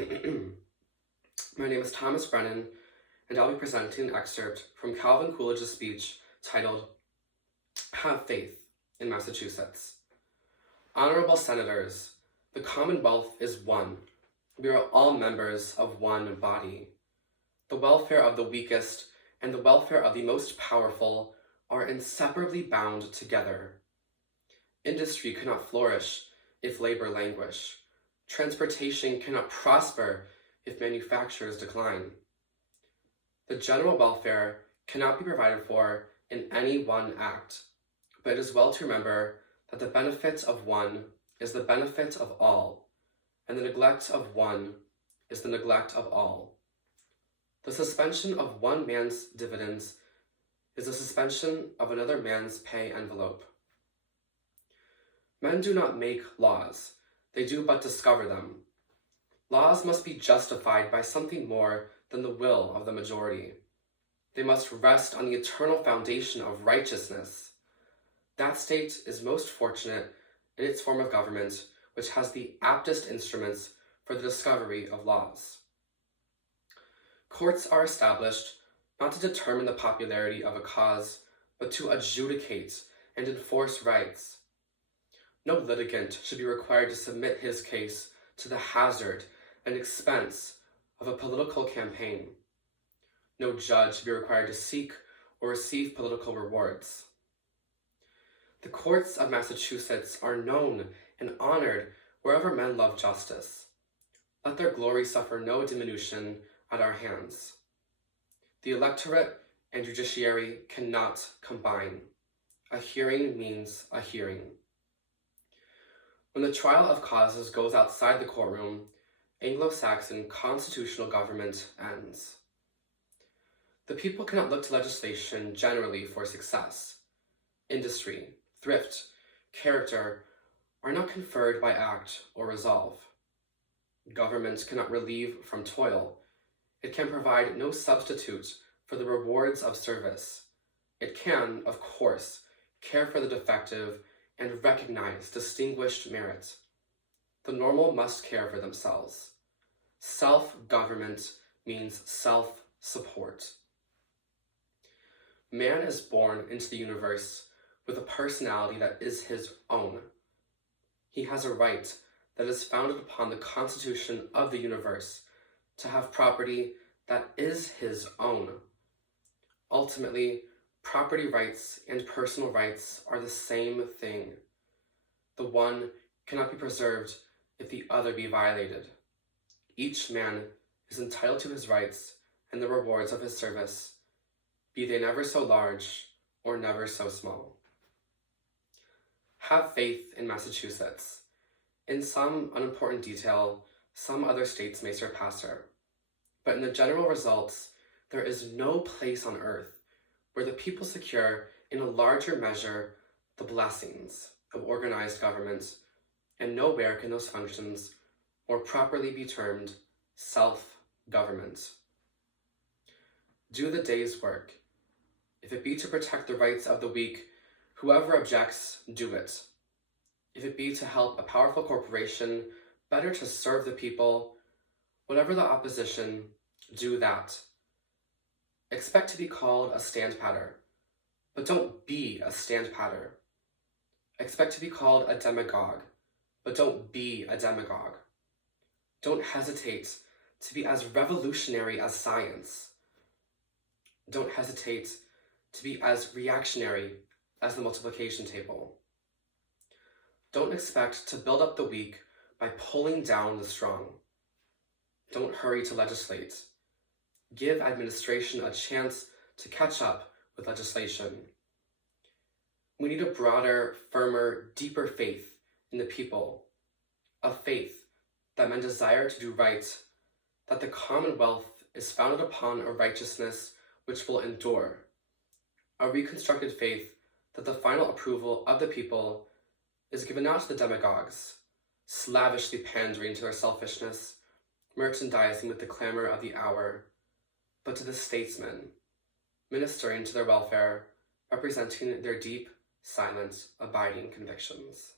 My name is Thomas Brennan, and I'll be presenting an excerpt from Calvin Coolidge's speech titled, "Have Faith in Massachusetts." Honorable Senators, the Commonwealth is one. We are all members of one body. The welfare of the weakest and the welfare of the most powerful are inseparably bound together. Industry cannot flourish if labor languish. Transportation cannot prosper if manufactures decline. The general welfare cannot be provided for in any one act, but it is well to remember that the benefit of one is the benefit of all, and the neglect of one is the neglect of all. The suspension of one man's dividends is the suspension of another man's pay envelope. Men do not make laws, they do but discover them. Laws must be justified by something more than the will of the majority. They must rest on the eternal foundation of righteousness. That state is most fortunate in its form of government, which has the aptest instruments for the discovery of laws. Courts are established not to determine the popularity of a cause, but to adjudicate and enforce rights. No litigant should be required to submit his case to the hazard and expense of a political campaign. No judge should be required to seek or receive political rewards. The courts of Massachusetts are known and honored wherever men love justice. Let their glory suffer no diminution at our hands. The electorate and judiciary cannot combine. A hearing means a hearing. When the trial of causes goes outside the courtroom, Anglo-Saxon constitutional government ends. The people cannot look to legislation generally for success. Industry, thrift, character are not conferred by act or resolve. Government cannot relieve from toil. It can provide no substitute for the rewards of service. It can, of course, care for the defective and recognize distinguished merit. The normal must care for themselves. Self-government means self-support. Man is born into the universe with a personality that is his own. He has a right that is founded upon the constitution of the universe to have property that is his own. Ultimately, property rights and personal rights are the same thing. The one cannot be preserved if the other be violated. Each man is entitled to his rights and the rewards of his service, be they never so large or never so small. Have faith in Massachusetts. In some unimportant detail, some other states may surpass her. But in the general results, there is no place on earth where the people secure in a larger measure the blessings of organized government, and nowhere can those functions more properly be termed self-government. Do the day's work. If it be to protect the rights of the weak, whoever objects, do it. If it be to help a powerful corporation better to serve the people, whatever the opposition, do that. Expect to be called a stand-patter, but don't be a stand-patter. Expect to be called a demagogue, but don't be a demagogue. Don't hesitate to be as revolutionary as science. Don't hesitate to be as reactionary as the multiplication table. Don't expect to build up the weak by pulling down the strong. Don't hurry to legislate. Give administration a chance to catch up with legislation. We need a broader, firmer, deeper faith in the people, a faith that men desire to do right, that the Commonwealth is founded upon a righteousness which will endure, a reconstructed faith that the final approval of the people is given not to the demagogues, slavishly pandering to their selfishness, merchandising with the clamor of the hour, but to the statesmen, ministering to their welfare, representing their deep, silent, abiding convictions.